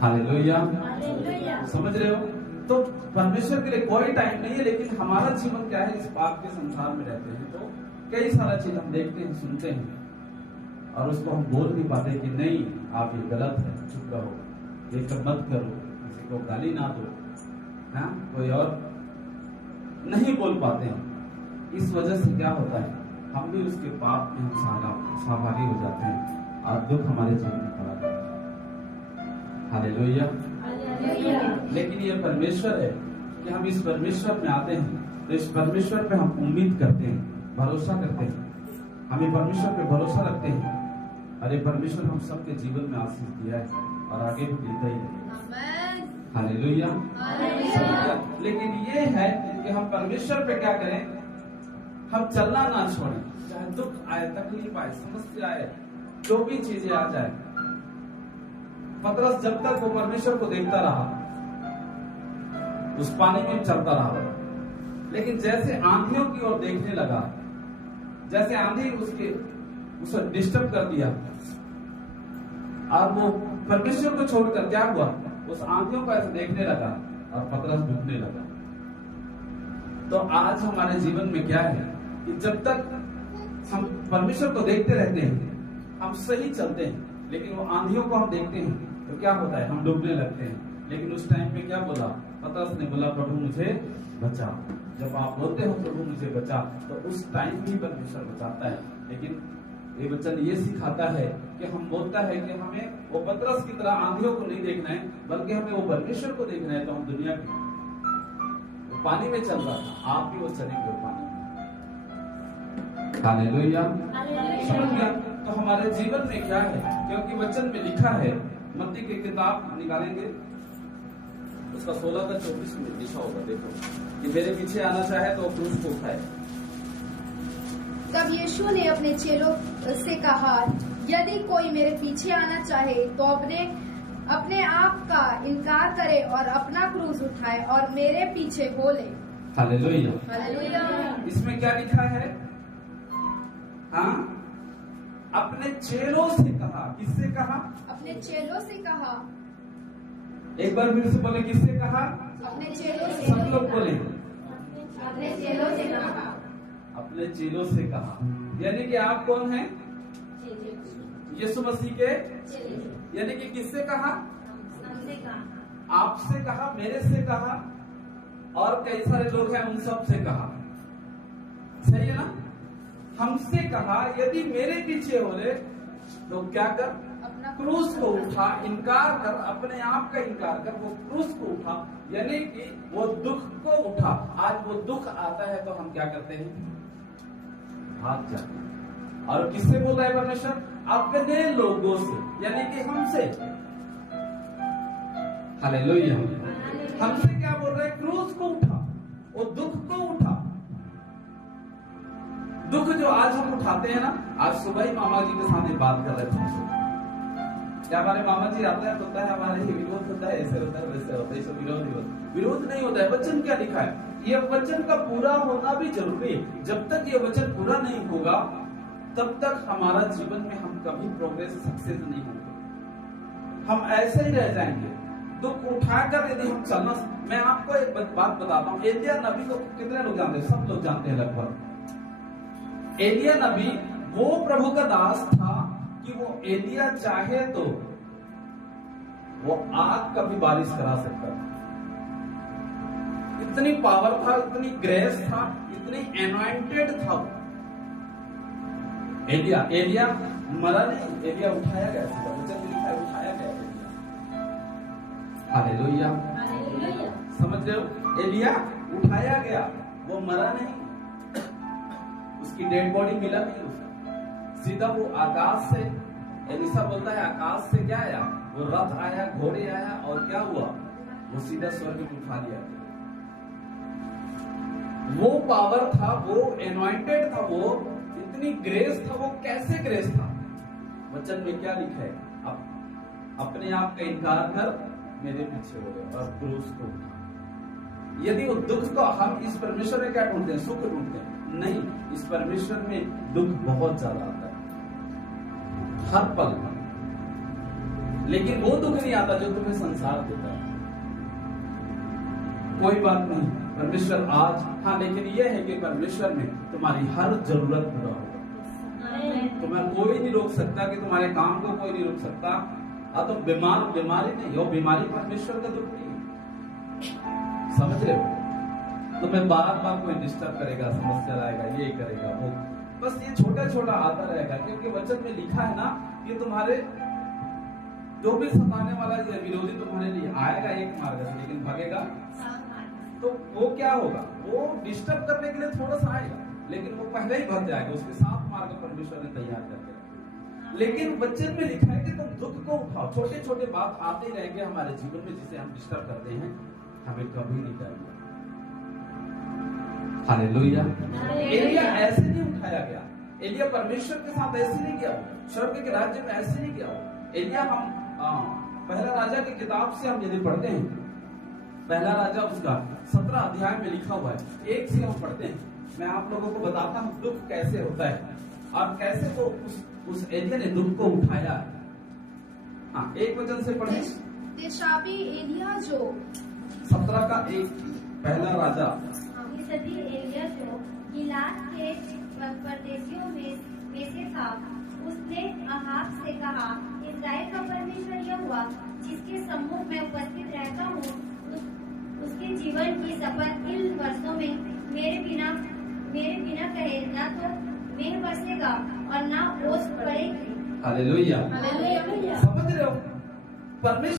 Hallelujah. समझ रहे हो? तो परमेश्वर के लिए कोई टाइम नहीं है, लेकिन हमारा जीवन क्या है, इस पाप के संसार में रहते हैं तो कई सारा चीज हम देखते हैं, सुनते हैं और उसको हम बोल नहीं पाते कि नहीं आप ये गलत है, चुप रहो, ये सब मत करो, किसी को गाली ना दो, हाँ कोई और नहीं बोल पाते हैं। इस वजह से क्या होता है, हम भी उसके पाप में हम सहभागी हो जाते हैं और दुख हमारे जीवन में खड़ा करता है। हालेलुया। लेकिन ये परमेश्वर है कि हम इस परमेश्वर में आते हैं तो इस परमेश्वर पे हम उम्मीद करते हैं, भरोसा करते हैं, हमें परमेश्वर पे भरोसा रखते हैं। अरे परमेश्वर हम सबके जीवन में आशीष दिया है और आगे भी देता ही है। हालेलुया। लेकिन ये है कि हम परमेश्वर पे क्या करें, हम चलना ना छोड़ें, चाहे दुख आए, तकलीफ आए, समस्या आए, जो भी चीजें आ जाए। पतरस जब तक वो परमेश्वर को देखता रहा, उस पानी में चलता रहा, लेकिन जैसे आंधियों की ओर देखने लगा, जैसे आंधी उसे डिस्टर्ब कर दिया और वो परमेश्वर को छोड़कर क्या हुआ, उस आंधियों को ऐसे देखने लगा और पतरस डूबने लगा। तो आज हमारे जीवन में क्या है कि जब तक हम परमेश्वर को देखते रहते हैं, हम सही चलते हैं, लेकिन वो आंधियों को हम देखते हैं तो क्या होता है, हम डूबने लगते हैं। लेकिन उस टाइम पे क्या बोला, पतरस ने बोला प्रभु मुझे बचा। जब आप बोलते हो प्रभु मुझे बचा, तो उस टाइम भी परमेश्वर बचाता है। लेकिन ये वचन ये सिखाता है कि हम बोलता है कि हमें वो पतरस की तरह आंधियों को नहीं देखना है, बल्कि हमें वो परमेश्वर को देखना है। तो हम दुनिया के पानी में चल रहा था, आप भी वो चलेंगे पानी में। हालेलुया। समझ गया? तो हमारे जीवन में क्या है, क्योंकि वचन में लिखा है, मत्ती की किताब निकालेंगे, उसका 16 का 24 में लिखा होगा, देखो कि मेरे पीछे आना चाहे तो क्रूस को उठाए। तब यीशु ने अपने चेलों से कहा, यदि कोई मेरे पीछे आना चाहे तो अपने आप का इनकार करे और अपना क्रूस उठाए और मेरे पीछे हो ले। हालेलुया। हालेलुया। इसमें क्या लिखा है? हाँ, अपने चेलों से कहा। किससे कहा? अपने चेलों से कहा। एक बार फिर से बोले, किससे कहा? अपने चेलों से। सब लोग बोले, अपने चेलों से कहा। अपने चेलों से कहा। यानी कि आप कौन हैं? यीशु मसीह के। यानी कि किससे कहा? आपसे कहा, मेरे से कहा, और कई सारे लोग हैं उन सब से कहा। सही है ना? हमसे कहा यदि मेरे पीछे हो रहे तो क्या कर, अपना क्रूस को उठा, इनकार कर, अपने आप का इनकार कर, वो क्रूस को उठा, यानी कि वो दुख को उठा। आज वो दुख आता है तो हम क्या करते हैं, भाग जाते हैं। और किससे बोल रहा है परमेश्वर? अपने लोगों से, यानी कि हमसे। हालेलुया। हमसे क्या बोल रहा है? क्रूस को उठा, वो दुख को उठा। दुख जो आज हम उठाते हैं ना, आज सुबह ही मामा जी के साथ बात कर रहे थे क्या हमारे मामा जी आता है, होता है हमारे ही विरोध होता है, ऐसे होता है, वैसे होता है, सब विरोध नहीं होता है। वचन क्या लिखा है? ये वचन का पूरा होना भी जरूरी है। जब तक ये वचन पूरा नहीं होगा तब तक हमारा जीवन में हम कभी प्रोग्रेस, सक्सेस नहीं होंगे। हम ऐसे ही रह जाएंगे। दुख उठाकर यदि हम चलना, मैं आपको एक बात बताता हूँ। एलिया नबी को कितने लोग जानते हैं? सब लोग जानते हैं लगभग। एलिया नबी वो प्रभु का दास था कि वो एलिया चाहे तो वो आग का भी बारिश करा सकता था। इतनी पावर था, इतनी ग्रेस था, इतनी एनॉइंटेड था एलिया मरा नहीं, एलिया उठाया गया। सीधा वचन में लिखा है, उठाया गया एलिया। हालेलुया। समझ रहे हो? एलिया उठाया गया, वो मरा नहीं, उसकी डेड बॉडी मिला नहीं उसको। सीधा वो आकाश से, एलिसा बोलता है आकाश से क्या आया? वो रथ आया, घोड़े आया, और क्या हुआ? वो सीधा स्वर्ग में उठा लिया। वो पावर था, वो एनॉइंटेड था, वो इतनी ग्रेस था। वो कैसे ग्रेस था? वचन में क्या लिखा है? अपने आप का इनकार कर, मेरे पीछे हो गए और क्रूस को उठा। यदि वो दुख को हम इस परमेश्वर में क्या ढूंढते हैं? सुख ढूंढते हैं? नहीं, इस परमेश्वर में दुख बहुत ज्यादा आता है, हर पल। लेकिन वो दुख नहीं आता जो तुम्हें संसार देता है। कोई बात नहीं, परमेश्वर आज, हाँ लेकिन ये है कि परमेश्वर में तुम्हारी हर जरूरत पूरा होगा। तुम्हें कोई नहीं रोक सकता, कि तुम्हारे काम को कोई नहीं रोक सकता। तुम बीमारी नहीं हो, बीमारी परमेश्वर का दुख नहीं है, समझ रहे हो। तुम्हें बार बार कोई डिस्टर्ब करेगा, समस्या लाएगा, ये करेगा वो, बस ये छोटा छोटा आता रहेगा, क्योंकि वचन में लिखा है ना कि तुम्हारे जो भी सताने वाला विरोधी तुम्हारे लिए आएगा एक मार्ग से, लेकिन भागेगा तो वो क्या होगा, वो डिस्टर्ब करने के लिए थोड़ा सा आएगा, लेकिन वो पहले ही भाग जाएगा। उसके साथ मार्ग परमेश्वर ने तैयार करके रखा। लेकिन वचन में लिखा है कि तुम दुख को उठाओ। छोटे छोटे बात आते ही रहेंगे हमारे जीवन में जिसे हम डिस्टर्ब करते हैं, हमें कभी नहीं डरना। हालेलुया। एलिया ऐसे नहीं उठाया गया, एलिया परमेश्वर के साथ ऐसे नहीं गया, स्वर्ग के राज्य में ऐसे नहीं गया। एलिया हम पहला राजा की किताब से हम यदि पढ़ते हैं, पहला राजा उसका 17 अध्याय में लिखा हुआ है, 1 से हम पढ़ते हैं। मैं आप लोगों को बताता हूँ दुख कैसे होता है और कैसे तो उस एलिया ने दुख को उठाया। हाँ, 1 वचन से पढ़े। तेशाबी एलिया जो 17 का 1, पहला राजा। एलिया जो गिलाद के परदेशियों में से था, उसने अहाब से कहा, इस्राएल का परमेश्वर यहोवा जिसके सम्मुख मैं उपस्थित रहता हूँ, उसके जीवन की शपथ इन वर्षों में मेरे बिना कहे ना तो मेघ बरसेगा और ना ओस पड़ेगी। हालेलुया। हालेलुया। समझ रहे हो, परमेश्वर